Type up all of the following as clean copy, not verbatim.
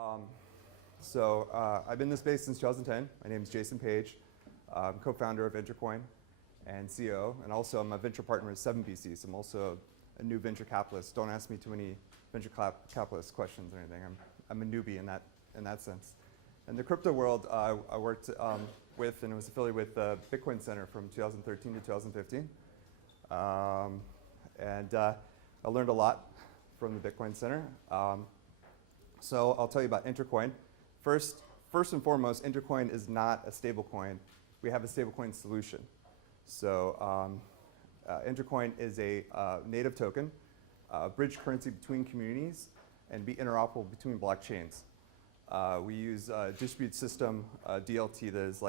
I've been in this space since 2010. My name is Jason Page. I'm co-founder of Intercoin and COO, and also I'm a venture partner at 7BC, so I'm also a new venture capitalist. Don't ask me too many venture capitalist questions or anything. I'm a newbie in that sense. In the crypto world, I worked with and was affiliated with the BECON Center from 2013 to 2015. I learned a lot from the BECON Center. So I'll tell you about Intercoin. First and foremost, Intercoin is not a stablecoin. We have a stablecoin solution. So Intercoin is a native token, bridge currency between communities, and be interoperable between blockchains. We use a distributed system, DLT, that is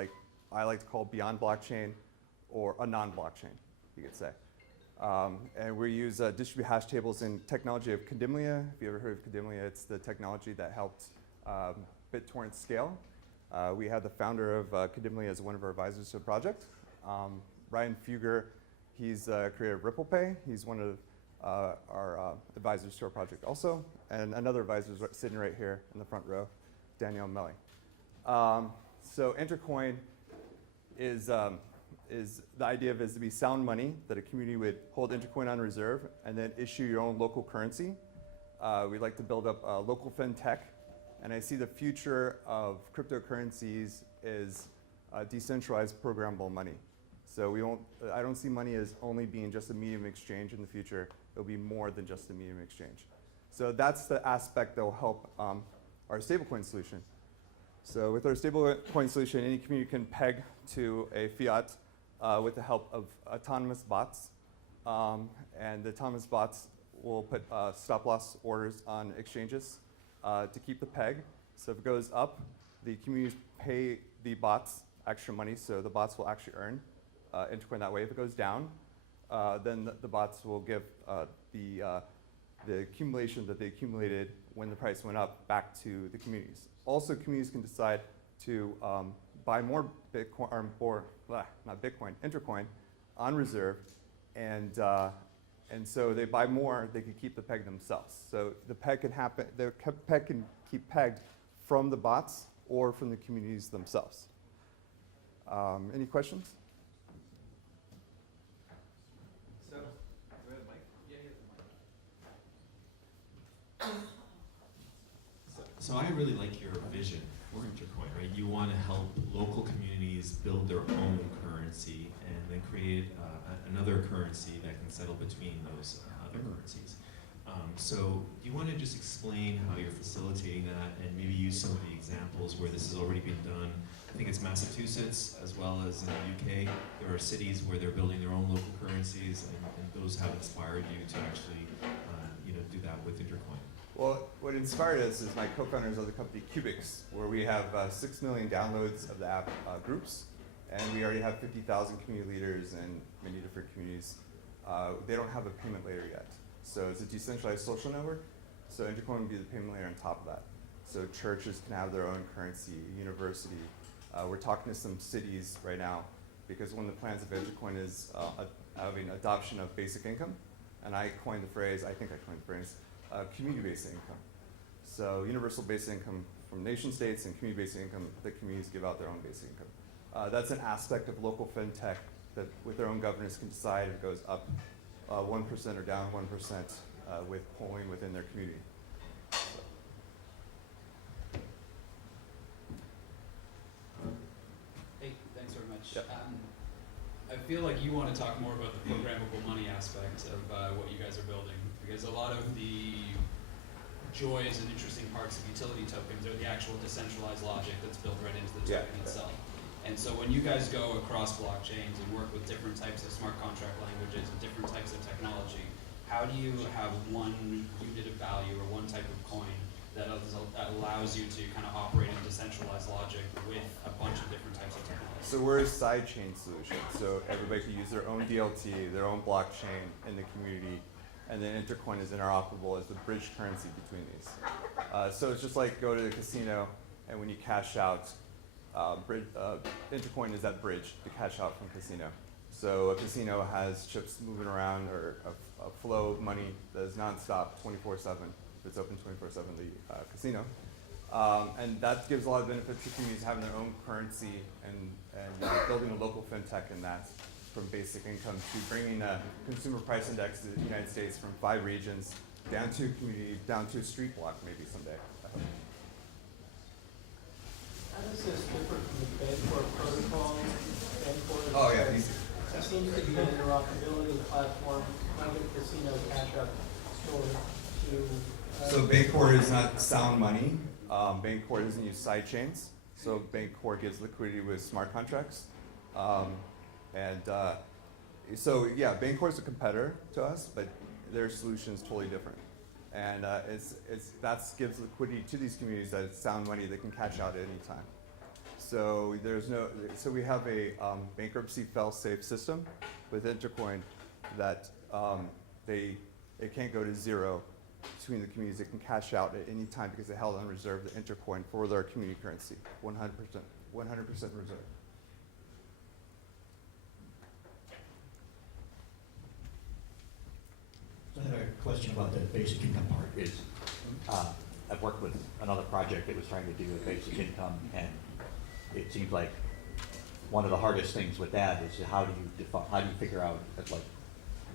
I like to call beyond blockchain or a non-blockchain, you could say. And we use distributed hash tables in technology of Kademlia. If you ever heard of Kademlia, it's the technology that helped BitTorrent scale. We had the founder of Kademlia as one of our advisors to the project. Ryan Fugger, he's creator of RipplePay. He's one of our advisors to our project also. And another advisor is sitting right here in the front row, Danielle Melly. So Intercoin is the idea of is to be sound money that a community would hold Intercoin on reserve and then issue your own local currency. We'd like to build up local fintech, and I see the future of cryptocurrencies is decentralized programmable money. So I don't see money as only being just a medium of exchange in the future. It'll be more than just a medium of exchange. So that's the aspect that will help our stablecoin solution. So with our stablecoin solution, any community can peg to a fiat with the help of autonomous bots. And the autonomous bots will put stop-loss orders on exchanges to keep the peg. So if it goes up, the communities pay the bots extra money, so the bots will actually earn Intercoin that way. If it goes down, then the bots will give the accumulation that they accumulated when the price went up back to the communities. Also, communities can decide to buy more Bitcoin, not Bitcoin, Intercoin on reserve, and so they buy more, they can keep the peg themselves. So the peg can keep pegged from the bots or from the communities themselves. Any questions? So, do we have a mic? Yeah, he has a mic. So I really like your vision for Intercoin, right? You want to help local communities build their own currency and then create another currency that can settle between those other currencies. So do you want to just explain how you're facilitating that and maybe use some of the examples where this has already been done? I think it's Massachusetts as well as in the UK. There are cities where they're building their own local currencies, and those have inspired you to actually do that with Intercoin. Well, what inspired us is my co-founders of the company Cubics, where we have 6 million downloads of the app groups, and we already have 50,000 community leaders in many different communities. They don't have a payment layer yet. So it's a decentralized social network, so Intercoin would be the payment layer on top of that. So churches can have their own currency, university. We're talking to some cities right now, because one of the plans of Intercoin is having adoption of basic income, and I think I coined the phrase, community-based income. So universal basic income from nation states and community-based income that communities give out their own basic income. That's an aspect of local fintech that with their own governance can decide if it goes up 1% or down 1% with polling within their community. Hey, thanks very much. Yep. I feel like you want to talk more about the programmable money aspect of what you guys are building, because a lot of the joys and interesting parts of utility tokens are the actual decentralized logic that's built right into the token itself. And so when you guys go across blockchains and work with different types of smart contract languages and different types of technology, how do you have one unit of value or one type of coin that allows you to kind of operate in decentralized logic with a bunch of different types of technology? So we're a sidechain solution. So everybody can use their own DLT, their own blockchain in the community, and then Intercoin is interoperable as the bridge currency between these. So it's just like go to the casino, and when you cash out, Intercoin is that bridge to cash out from casino. So a casino has chips moving around or a flow of money that is nonstop 24/7. If it's open 24/7, the casino. And that gives a lot of benefits to communities having their own currency and building a local fintech in that, from basic income to bringing a consumer price index to the United States from 5 regions down to a community, down to a street block maybe someday. How does this differ from the Bancorp protocol? Bancorp Oh yeah, easy. It seems to be an interoperability platform, like a casino cash-up store to. So Bancorp is not sound money. Bancorp doesn't use side chains. So Bancorp gives liquidity with smart contracts. So yeah, Bancorp is a competitor to us, but their solution is totally different. And that gives liquidity to these communities that it's sound money they can cash out at any time. So so we have a bankruptcy fail-safe system with Intercoin that it can't go to zero between the communities. It can cash out at any time because they held on reserve the Intercoin for their community currency, 100% reserve. I had a question about the basic income part. I've worked with another project that was trying to do a basic income, and it seems like one of the hardest things with that is how do you figure out that, like,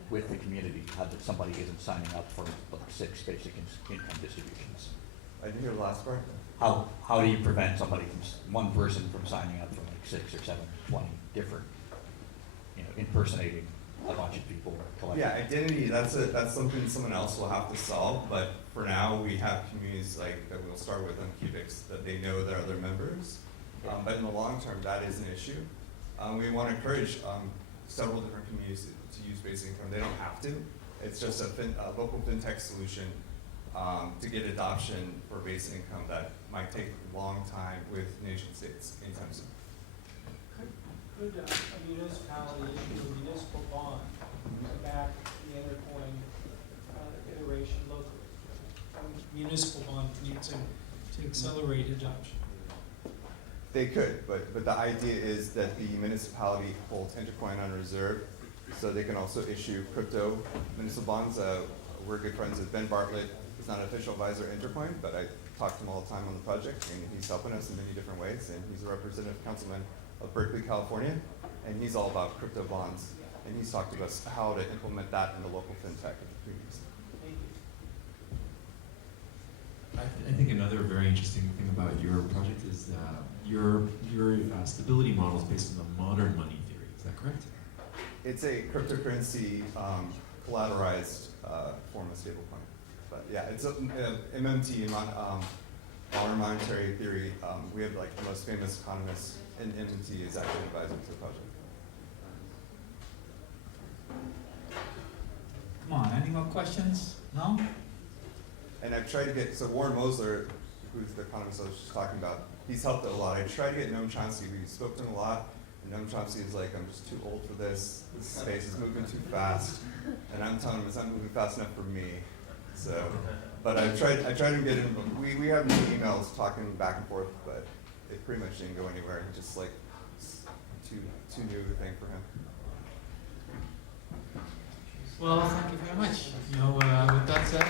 with the community, how that somebody isn't signing up for like 6 basic income distributions. I didn't hear the last part. How do you prevent one person from signing up for like 6 or 7, 20 different, impersonating a bunch of people collectively? Yeah, identity, that's something someone else will have to solve, but for now we have communities like that we'll start with on Cubics that they know their other members. But in the long term, that is an issue. We want to encourage several different communities to use basic income. They don't have to. It's just a local fintech solution to get adoption for basic income that might take a long time with nation states anytime soon. Could a municipality issue a municipal bond to back the Intercoin iteration locally? A municipal bond need to accelerate adoption. They could, but the idea is that the municipality holds Intercoin on reserve, so they can also issue crypto municipal bonds. We're good friends with Ben Bartlett. He's not an official advisor at Intercoin, but I talk to him all the time on the project, and he's helping us in many different ways. And he's a representative councilman of Berkeley, California, and he's all about crypto bonds. And he's talked to us how to implement that in the local fintech in the communities. Thank you. I think another very interesting thing about your project is your stability model is based on the modern money theory. Is that correct? It's a cryptocurrency collateralized form of stablecoin. But yeah, it's a MMT, modern monetary theory. We have like the most famous economist in MMT is actually advising to the project. Come on, any more questions? No? And I've tried to get, so Warren Mosler, who's the economist I was just talking about, he's helped a lot. I tried to get Noam Chomsky, we spoke to him a lot, and Noam Chomsky is like, I'm just too old for this. This space is moving too fast. And I'm telling him it's not moving fast enough for me. So, but I tried to get him, we have many emails talking back and forth, but it pretty much didn't go anywhere. He just like, too new of a thing for him. Well, thank you very much. With that said,